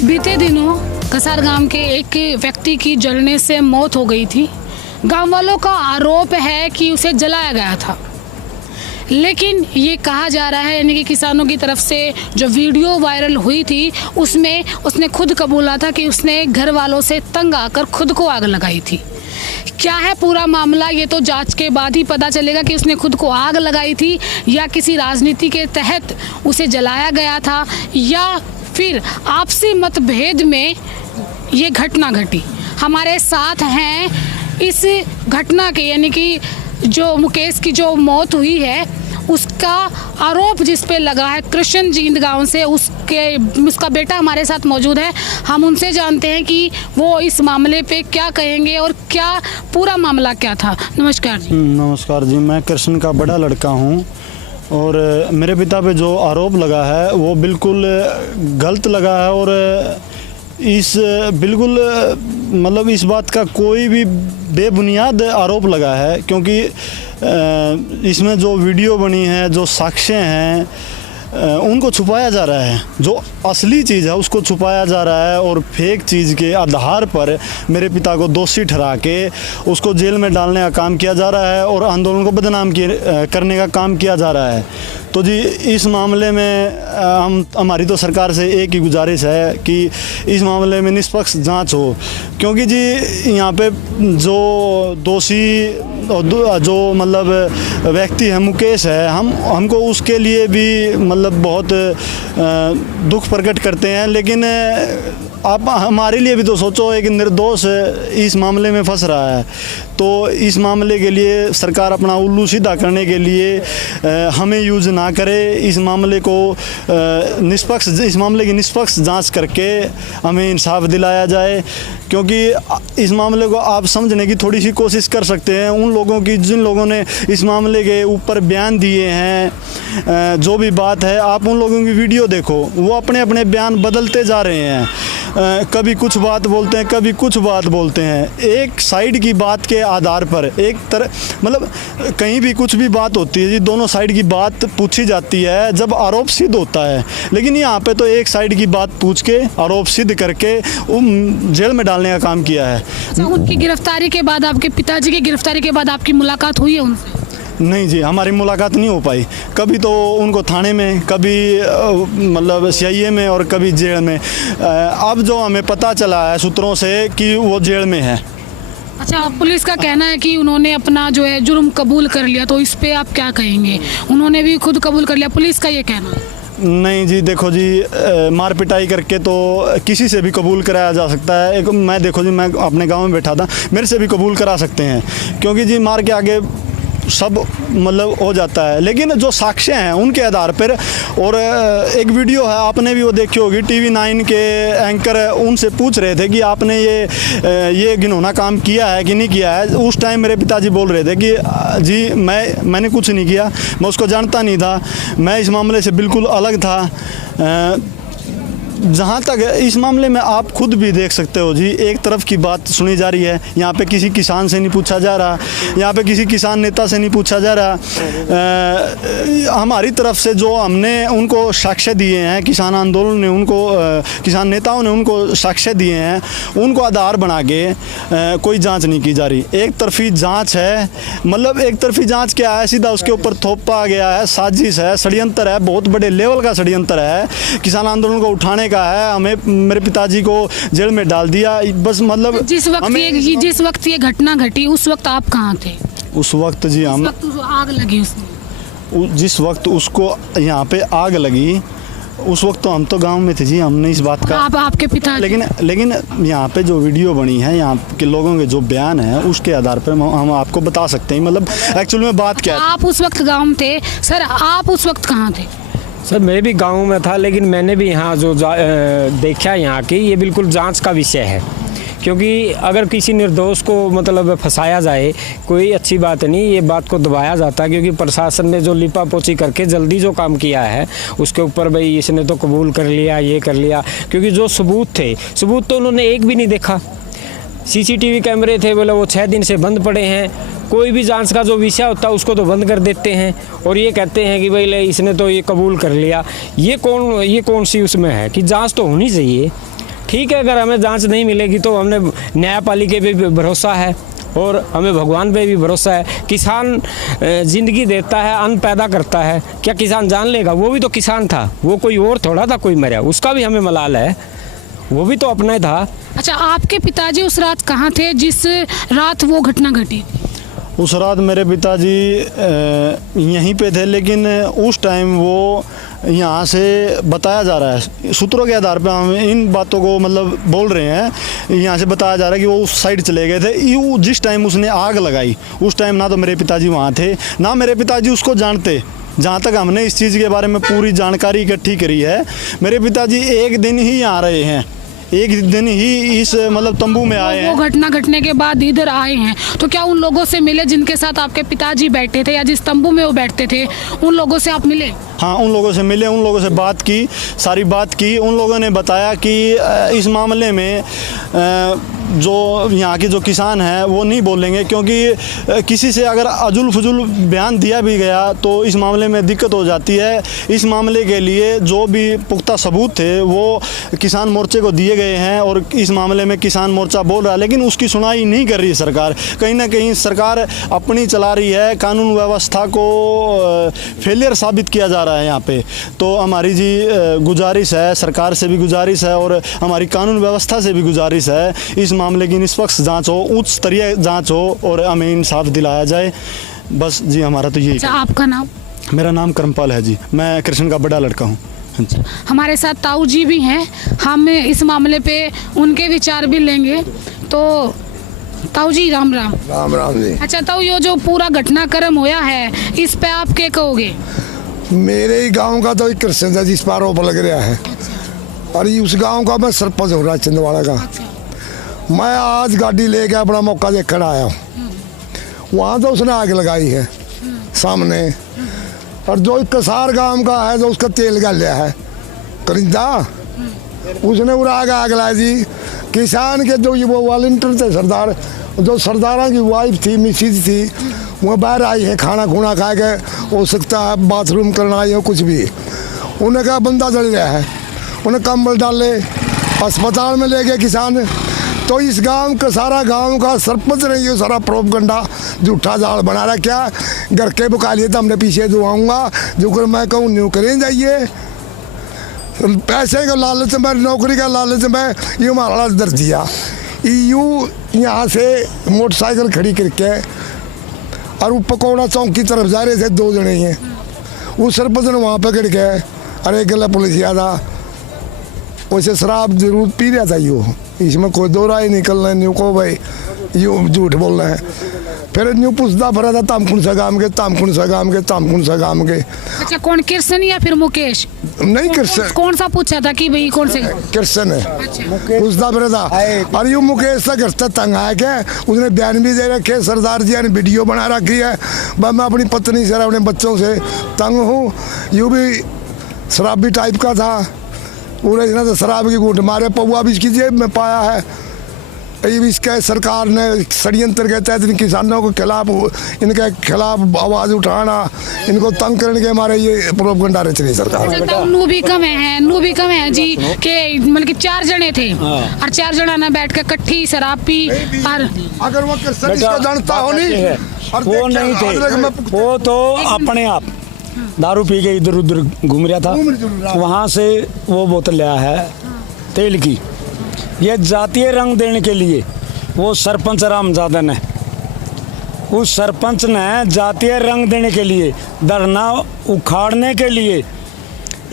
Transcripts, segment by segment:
बीते दिनों कसार गांव के एक व्यक्ति की जलने से मौत हो गई थी। गांव वालों का आरोप है कि उसे जलाया गया था, लेकिन ये कहा जा रहा है, यानी कि किसानों की तरफ से जो वीडियो वायरल हुई थी उसमें उसने खुद कबूला था कि उसने घर वालों से तंग आकर खुद को आग लगाई थी। क्या है पूरा मामला, ये तो जांच के बाद ही पता चलेगा कि उसने खुद को आग लगाई थी या किसी राजनीति के तहत उसे जलाया गया था या फिर आपसी मतभेद में ये घटना घटी। हमारे साथ हैं इस घटना के, यानी कि जो मुकेश की जो मौत हुई है उसका आरोप जिस पे लगा है कृष्ण जींद गांव से, उसका बेटा हमारे साथ मौजूद है। हम उनसे जानते हैं कि वो इस मामले पे क्या कहेंगे और क्या पूरा मामला क्या था। नमस्कार जी। नमस्कार जी, मैं कृष्ण का बड़ा लड़का हूँ और मेरे पिता पे जो आरोप लगा है वो बिल्कुल गलत लगा है और इस बिल्कुल मतलब इस बात का कोई भी बेबुनियाद आरोप लगा है, क्योंकि इसमें जो वीडियो बनी है, जो साक्ष्य हैं, उनको छुपाया जा रहा है। जो असली चीज़ है उसको छुपाया जा रहा है और फेक चीज़ के आधार पर मेरे पिता को दोषी ठहरा के उसको जेल में डालने का काम किया जा रहा है और आंदोलन को बदनाम करने का काम किया जा रहा है। तो जी इस मामले में हमारी तो सरकार से एक ही गुजारिश है कि इस मामले में निष्पक्ष जांच हो, क्योंकि जी यहाँ पे जो दोषी जो मतलब व्यक्ति है मुकेश है, हमको उसके लिए भी मतलब बहुत दुख प्रकट करते हैं, लेकिन आप हमारे लिए भी तो सोचो, एक निर्दोष इस मामले में फंस रहा है। तो इस मामले के लिए सरकार अपना उल्लू सीधा करने के लिए हमें यूज़ ना करे, इस मामले की निष्पक्ष जांच करके हमें इंसाफ दिलाया जाए, क्योंकि इस मामले को आप समझने की थोड़ी सी कोशिश कर सकते हैं। उन लोगों की जिन लोगों ने इस मामले के ऊपर बयान दिए हैं, जो भी बात है, आप उन लोगों की वीडियो देखो, वो अपने अपने बयान बदलते जा रहे हैं। कभी कुछ बात बोलते हैं, कभी कुछ बात बोलते हैं। एक साइड की बात के आधार पर एक तरह मतलब कहीं भी कुछ भी बात होती है जी, दोनों साइड की बात पूछी जाती है जब आरोप सिद्ध होता है, लेकिन यहाँ पे तो एक साइड की बात पूछ के आरोप सिद्ध करके जेल में डालने का काम किया है। अच्छा, उनकी गिरफ्तारी के बाद, आपके पिताजी की गिरफ्तारी के बाद आपकी मुलाकात हुई है उनसे? नहीं जी, हमारी मुलाकात नहीं हो पाई। कभी तो उनको थाने में, कभी मतलब सीआईए में और कभी जेल में। अब जो हमें पता चला है सूत्रों से कि वो जेल में है। अच्छा, पुलिस का कहना है कि उन्होंने अपना जो है जुर्म कबूल कर लिया, तो इस पे आप क्या कहेंगे? उन्होंने भी खुद कबूल कर लिया, पुलिस का ये कहना है। नहीं जी, देखो जी, मार पिटाई करके तो किसी से भी कबूल कराया जा सकता है। मैं देखो जी, मैं अपने गाँव में बैठा था, मेरे से भी कबूल करा सकते हैं, क्योंकि जी मार के आगे सब मतलब हो जाता है। लेकिन जो साक्ष्य हैं उनके आधार पर, और एक वीडियो है, आपने भी वो देखी होगी, TV9 के एंकर उनसे पूछ रहे थे कि आपने ये घिनौना काम किया है कि नहीं किया है। उस टाइम मेरे पिताजी बोल रहे थे कि जी मैंने कुछ नहीं किया, मैं उसको जानता नहीं था, मैं इस मामले से बिल्कुल अलग था। जहाँ तक इस मामले में आप खुद भी देख सकते हो जी, एक तरफ की बात सुनी जा रही है। यहाँ पे किसी किसान से नहीं पूछा जा रहा, यहाँ पे किसी किसान नेता से नहीं पूछा जा रहा। हमारी तरफ से जो हमने उनको साक्ष्य दिए हैं, किसान आंदोलन ने उनको, किसान नेताओं ने उनको साक्ष्य दिए हैं, उनको आधार बना के कोई जांच नहीं की जा रही। एक तरफी जांच है, मतलब एक तरफी जांच क्या है, सीधा उसके ऊपर थोपा गया है, साजिश है, षड्यंत्र है, बहुत बड़े लेवल का षड्यंत्र है। किसान आंदोलन को उठाने का है, हमें मेरे पिताजी को जेल में डाल दिया। बस मतलब जिस वक्त ये घटना घटी उस वक्त आप कहाँ थे? उस वक्त जी हम आग लगी उसमें, जिस वक्त उसको यहाँ पे आग लगी उस वक्त तो हम तो गांव में थे जी, हमने इस बात का आपके पिता, लेकिन यहाँ पे जो वीडियो बनी है, यहाँ के लोगों के जो बयान है, उसके आधार पर हम आपको बता सकते हैं मतलब एक्चुअल में बात क्या है। आप उस वक्त गाँव में थे सर, आप उस वक्त कहाँ थे? सर मैं भी गांव में था, लेकिन मैंने भी यहाँ जो देखा यहाँ की, ये बिल्कुल जांच का विषय है, क्योंकि अगर किसी निर्दोष को मतलब फंसाया जाए कोई अच्छी बात नहीं, ये बात को दबाया जाता है, क्योंकि प्रशासन ने जो लिपापोची करके जल्दी जो काम किया है उसके ऊपर भाई इसने तो कबूल कर लिया, ये कर लिया, क्योंकि जो सबूत थे, सबूत तो उन्होंने एक भी नहीं देखा। CCTV कैमरे थे, बोले वो 6 दिन से बंद पड़े हैं। कोई भी जांच का जो विषय होता है उसको तो बंद कर देते हैं और ये कहते हैं कि भाई इसने तो ये कबूल कर लिया। ये कौन सी उसमें है कि जांच तो होनी चाहिए। ठीक है, अगर हमें जांच नहीं मिलेगी तो हमने न्यायपालिका पे भी भरोसा है और हमें भगवान पे भी भरोसा है। किसान ज़िंदगी देता है, अन्न पैदा करता है, क्या किसान जान लेगा? वो भी तो किसान था, वो कोई और थोड़ा था कोई मरा, उसका भी हमें मलाल है, वो भी तो अपना ही था। अच्छा, आपके पिताजी उस रात कहाँ थे जिस रात वो घटना घटी? उस रात मेरे पिताजी यहीं पे थे, लेकिन उस टाइम वो यहाँ से बताया जा रहा है, सूत्रों के आधार पे हम इन बातों को मतलब बोल रहे हैं, यहाँ से बताया जा रहा है कि वो उस साइड चले गए थे। यू जिस टाइम उसने आग लगाई उस टाइम ना तो मेरे पिताजी वहाँ थे, ना मेरे पिताजी उसको जानते। जहाँ तक हमने इस चीज़ के बारे में पूरी जानकारी इकट्ठी करी है, मेरे पिताजी एक दिन ही यहाँ रहे हैं, एक दिन ही इस मतलब तंबू में आए हैं। वो घटना घटने के बाद इधर आए हैं, तो क्या उन लोगों से मिले जिनके साथ आपके पिताजी बैठे थे या जिस तंबू में वो बैठते थे, उन लोगों से आप मिले? हाँ, उन लोगों से मिले, उन लोगों से बात की, सारी बात की। उन लोगों ने बताया कि इस मामले में जो यहाँ के जो किसान हैं वो नहीं बोलेंगे, क्योंकि किसी से अगर अजुल फजुल बयान दिया भी गया तो इस मामले में दिक्कत हो जाती है। इस मामले के लिए जो भी पुख्ता सबूत थे वो किसान मोर्चे को दिए गए हैं और इस मामले में किसान मोर्चा बोल रहा है, लेकिन उसकी सुनवाई नहीं कर रही है सरकार। कहीं ना कहीं सरकार अपनी चला रही है, कानून व्यवस्था को फेलियर साबित किया जा रहा है यहाँ पे। तो हमारी जी गुजारिश है, सरकार से भी गुजारिश है और हमारी कानून व्यवस्था से भी गुजारिश है, इस मामले की निष्पक्ष जांच हो, उच्च स्तरीय जांच हो और हमें इंसाफ दिलाया जाए। बस जी, हमारा तो यही। अच्छा, आपका नाम? मेरा नाम करमपाल है जी, मैं कृष्ण का बड़ा लड़का हूँ। हमारे साथ ताऊ जी भी हैं, हम इस मामले पे उनके विचार भी लेंगे। तो ताऊ जी राम राम। राम राम जी। अच्छा ताऊ, ये जो पूरा घटनाक्रम होया है इस पे आप क्या कहोगे? मेरे ही गांव का तो एक कृष्ण था जिस पर आरोप लग रहा है, और ये उस गांव का मैं सरपंच हो रहा छिंदवाड़ा का। मैं आज गाड़ी लेके अपना मौका देखकर आया हूँ, वहाँ तो उसने आग लगाई है सामने, और जो कसार गांव का है जो उसका तेल गलिया है करिंदा, उसने उड़ा आग लाई दी। किसान के जो ये वो वॉलंटियर थे सरदार, जो सरदारा की वाइफ थी, मिसिज थी, वो बाहर आई है खाना खुना खा के, हो सकता है बाथरूम करना आई हो कुछ भी। उन्हें कहा बंदा जल गया है, उन्हें कंबल डाले, अस्पताल में ले गए किसान। तो इस गांव का सारा गांव का सरपंच ने ये सारा प्रोपगंडा झूठा जाल बना रहा। क्या घर के बुका लिए तो हमने पीछे दुआऊंगा, जो कर मैं कहूँ न्यू करें जाइए, पैसे का लालच में, नौकरी का लालच में ये हमारा दर दिया। यूँ यहाँ से मोटरसाइकिल खड़ी करके और वो पकौड़ा चौक की तरफ जा रहे थे, दो जने हैं, उस सरपंच ने वहाँ पकड़ के, अरे गला पुलिस था, वैसे शराब जरूर पी रहा था यो, इसमें कोई दो राय निकलना है, न्यू को भाई यूँ झूठ बोलना है। फिर न्यू पूछता भरा था तामकुन सा गाम के, तामकुन सा गाम के, तामकुन सा गाम के। अच्छा, कौन, कृष्ण या फिर मुकेश? नहीं कृष्ण। कौन सा पूछा था कि भाई कौन से? कृष्ण है। अच्छा। पूछता फिर था, और यूँ मुकेश सा घर तक तंग आया के, उसने बयान भी दे रखे, सरदार जी ने वीडियो बना रखी है, मैं अपनी पत्नी से अपने बच्चों से तंग हूँ। यूँ भी शराबी टाइप का था, पूरे इसने तो शराब की घूंट मारे, पौआ भी इसकी जेब में पाया है। ये भी इसके सरकार ने षड्यंत्र के तहत इन किसानों के खिलाफ, इनके खिलाफ आवाज़ उठाना, इनको तंग करने के हमारे ये प्रोपगंडा रच रही सरकार। अच्छा, तो नू भी कम है जी के मतलब कि 4 जने थे और 4 जना ना बैठ के कट्ठी शराब पी। और अगर वो कृष्ण इसको जानता हो नहीं, वो नहीं थे, वो तो अपने आप दारू पी के इधर उधर घूम रहा था, वहाँ से वो बोतल लिया है तेल की। ये जातीय रंग देने के लिए वो सरपंच रामजादा ने, उस सरपंच ने जातीय रंग देने के लिए, धरना उखाड़ने के लिए,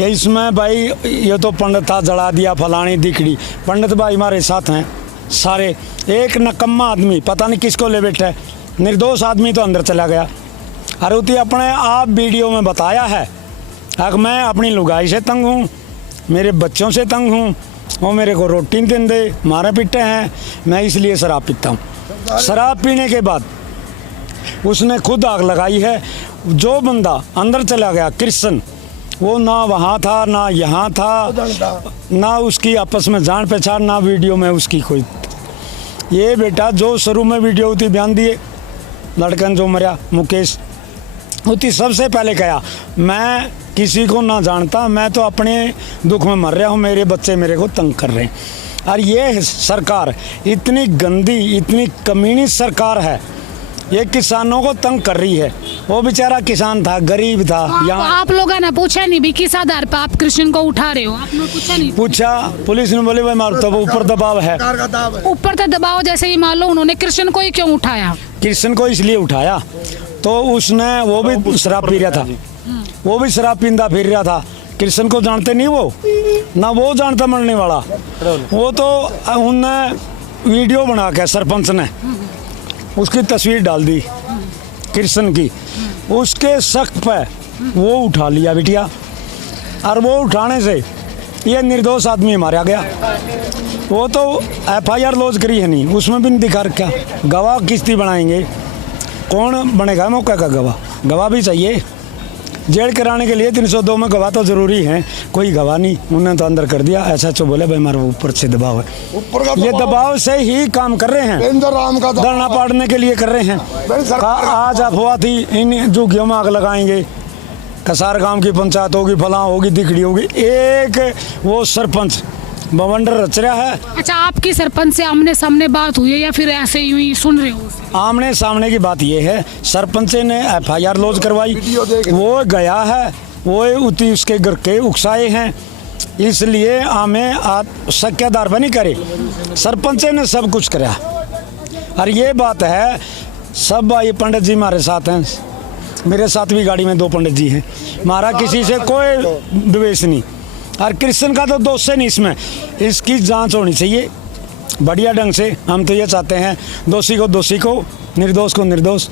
इसमें भाई ये तो पंडित था, जला दिया फलानी दिखड़ी। पंडित भाई हमारे साथ हैं सारे, एक नकम्मा आदमी पता नहीं किसको ले बैठा है, निर्दोष आदमी तो अंदर चला गया। अरुति अपने आप वीडियो में बताया है, अगर मैं अपनी लुगाई से तंग हूँ, मेरे बच्चों से तंग हूँ, वो मेरे को रोटी नहीं देते, मारे पीटे हैं, मैं इसलिए शराब पीता हूँ। शराब पीने के बाद उसने खुद आग लगाई है। जो बंदा अंदर चला गया कृष्ण, वो ना वहाँ था ना यहाँ था, ना उसकी आपस में जान पहचान, ना वीडियो में उसकी कोई। ये बेटा जो शुरू में वीडियो होती बयान दिए, लड़कन जो मरा मुकेश होती, सबसे पहले कहा मैं किसी को ना जानता, मैं तो अपने दुख में मर रहा हूँ, मेरे बच्चे मेरे को तंग कर रहे हैं। और ये सरकार इतनी गंदी, इतनी कमीनी सरकार है, ये किसानों को तंग कर रही है। वो बेचारा किसान था, गरीब था। यहाँ आप लोगों ने पूछा नहीं भी किस आधार पर आप कृष्ण को उठा रहे हो, आपने पूछा नहीं? पूछा, पुलिस ने बोले भाई मारो, तब ऊपर दबाव है। ऊपर तो दबाव, जैसे ही मान लो उन्होंने कृष्ण को ही क्यों उठाया? कृष्ण को इसलिए उठाया तो उसने, वो भी शराब पी रहा था, वो भी शराब पींदा फिर रहा था। कृष्ण को जानते नहीं वो, ना वो जानता मरने वाला। वो तो उनने वीडियो बना के सरपंच ने उसकी तस्वीर डाल दी कृष्ण की, उसके शक पे वो उठा लिया बिटिया। और वो उठाने से ये निर्दोष आदमी मारा गया। वो तो FIR लॉन्च करी है नहीं, उसमें भी नहीं दिखा रखा। गवाह किस्ती बनाएंगे, कौन बनेगा मौके का गवाह? गवाह भी चाहिए। जेल कराने के लिए 302 में गवाह तो जरूरी है, कोई गवाह नहीं, उन्होंने तो अंदर कर दिया। SHO बोले भाई हमारे ऊपर से दबाव है, ये दबाव से ही काम कर रहे हैं, धरना पाड़ने के लिए कर रहे हैं। आज अफवाह थी इन झुग्गियों में आग लगाएंगे, कसार गांव की पंचायत होगी, फलां होगी, दिखड़ी होगी, एक वो सरपंच बवंडर रच रहा है। अच्छा, आपकी सरपंच से आमने सामने बात हुई है या फिर ऐसे ही सुन रहे हो? आमने सामने की बात ये है, सरपंच ने FIR लॉन्च करवाई, वो गया है, वो उती उसके घर के उकसाए हैं, इसलिए हमें शक्यादार पर नहीं करे। सरपंच ने सब कुछ करा। और ये बात है, सब ये पंडित जी हमारे साथ हैं, मेरे साथ भी गाड़ी में 2 पंडित जी हैं, हमारा किसी से कोई द्वेष नहीं। और कृष्ण का तो दोष है नहीं इसमें, इसकी जांच होनी चाहिए बढ़िया ढंग से। हम तो ये चाहते हैं दोषी को दोषी को, निर्दोष को निर्दोष।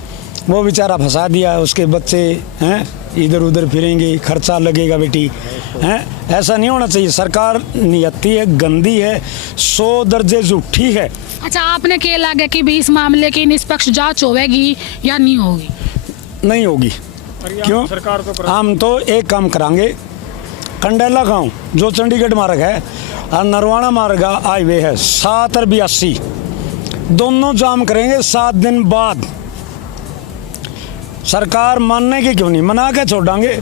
वो बेचारा फंसा दिया, उसके बच्चे हैं इधर उधर फिरेंगे, खर्चा लगेगा बेटी हैं, ऐसा नहीं होना चाहिए। सरकार नियति है, गंदी है, 100 दर्जे झूठी है। अच्छा, आपने क्या लगा कि भी इस मामले की निष्पक्ष जांच होगी या नहीं होगी? नहीं होगी। क्यों? हम तो एक काम करांगे, कंडेला गांव जो चंडीगढ़ मार्ग है और नरवाना मार्ग हाईवे है 7 और 82, दोनों जाम करेंगे 7 दिन बाद। सरकार मानने की क्यों नहीं, मना के छोड़ांगे,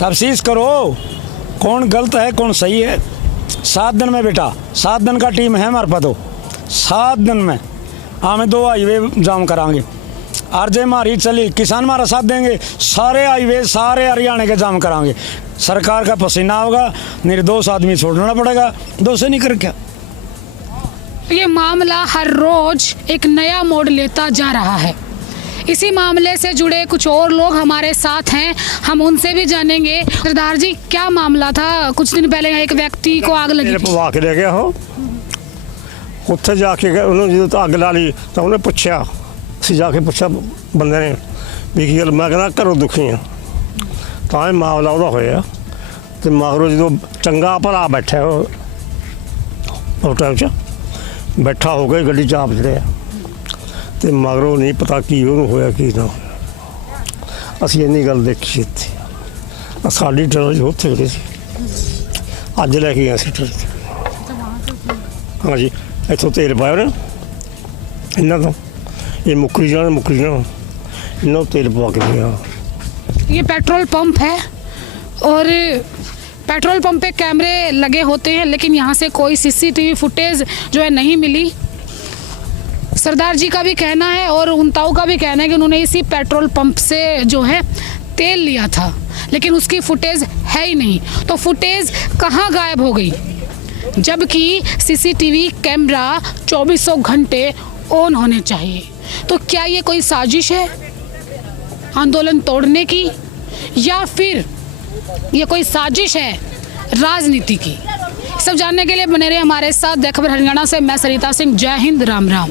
तफ्तीश करो कौन गलत है कौन सही है। 7 दिन में बेटा, 7 दिन का टीम है हमारे पास, तो 7 दिन में हमें 2 हाईवे जाम करांगे। आरजे हमारी चली, किसान हमारा साथ देंगे, सारे हाईवे सारे हरियाणा के जाम करांगे। सरकार का पसीना होगा, निर्दोष आदमी छोड़ना पड़ेगा, दोषी नहीं कर क्या। ये मामला हर रोज एक नया मोड़ लेता जा रहा है। इसी मामले से जुड़े कुछ और लोग हमारे साथ हैं, हम उनसे भी जानेंगे। सरदार जी, क्या मामला था? कुछ दिन पहले एक व्यक्ति को आग लगी थी। पवा के ले गया हो, उत्थे जाके उन्होंने जो अग ला ली तो उन्हें पूछा, ਅਸੀਂ ਜਾ ਕੇ ਪੁੱਛਿਆ ਬੰਦੇ ਨੇ ਵੀ ਕੀ ਗੱਲ, ਮੈਂ ਕਹਿੰਦਾ ਘਰੋਂ ਦੁਖੀ ਆ, ਤਾਂ ਇਹ ਮਾਮਲਾ ਉਹਦਾ ਹੋਇਆ। ਤੇ ਮਗਰੋਂ ਜਦੋਂ ਚੰਗਾ ਭਲਾ ਬੈਠਾ ਉਹ ਟਾਈਮ 'ਚ ਬੈਠਾ ਹੋ ਗਿਆ ਗੱਡੀ 'ਚ ਆਪ ਚੜਿਆ, ਤੇ ਮਗਰੋਂ ਨਹੀਂ ਪਤਾ ਕੀ ਉਹਨੂੰ ਹੋਇਆ ਕੀ ਨਾ ਹੋਇਆ। ਅਸੀਂ ਇੰਨੀ ਗੱਲ ਦੇਖੀ ਇੱਥੇ, ਸਾਡੀ ਟਰੈਲ ਉੱਥੇ ਖੜੇ ਸੀ, ਅੱਜ ਲੈ ਕੇ ਗਏ ਸੀ ਟਰੈਲ। ਹਾਂਜੀ, ਇੱਥੋਂ ਤੇਲ ਪਾਇਆ ਉਹਨੇ ਇਹਨਾਂ ਤੋਂ, ये मुकरी जाना इन्हों तेल पवा के दिया। ये पेट्रोल पंप है और पेट्रोल पंप पे कैमरे लगे होते हैं, लेकिन यहाँ से कोई CCTV फुटेज जो है नहीं मिली। सरदार जी का भी कहना है और उनताऊ का भी कहना है कि उन्होंने इसी पेट्रोल पंप से जो है तेल लिया था, लेकिन उसकी फुटेज है ही नहीं। तो फुटेज कहाँ गायब हो गई, जबकि CCTV कैमरा 24 घंटे ऑन होने चाहिए। तो क्या ये कोई साजिश है आंदोलन तोड़ने की, या फिर ये कोई साजिश है राजनीति की? सब जानने के लिए बने रहे हमारे साथ। द खबर हरियाणा से मैं सरिता सिंह, जय हिंद, राम राम।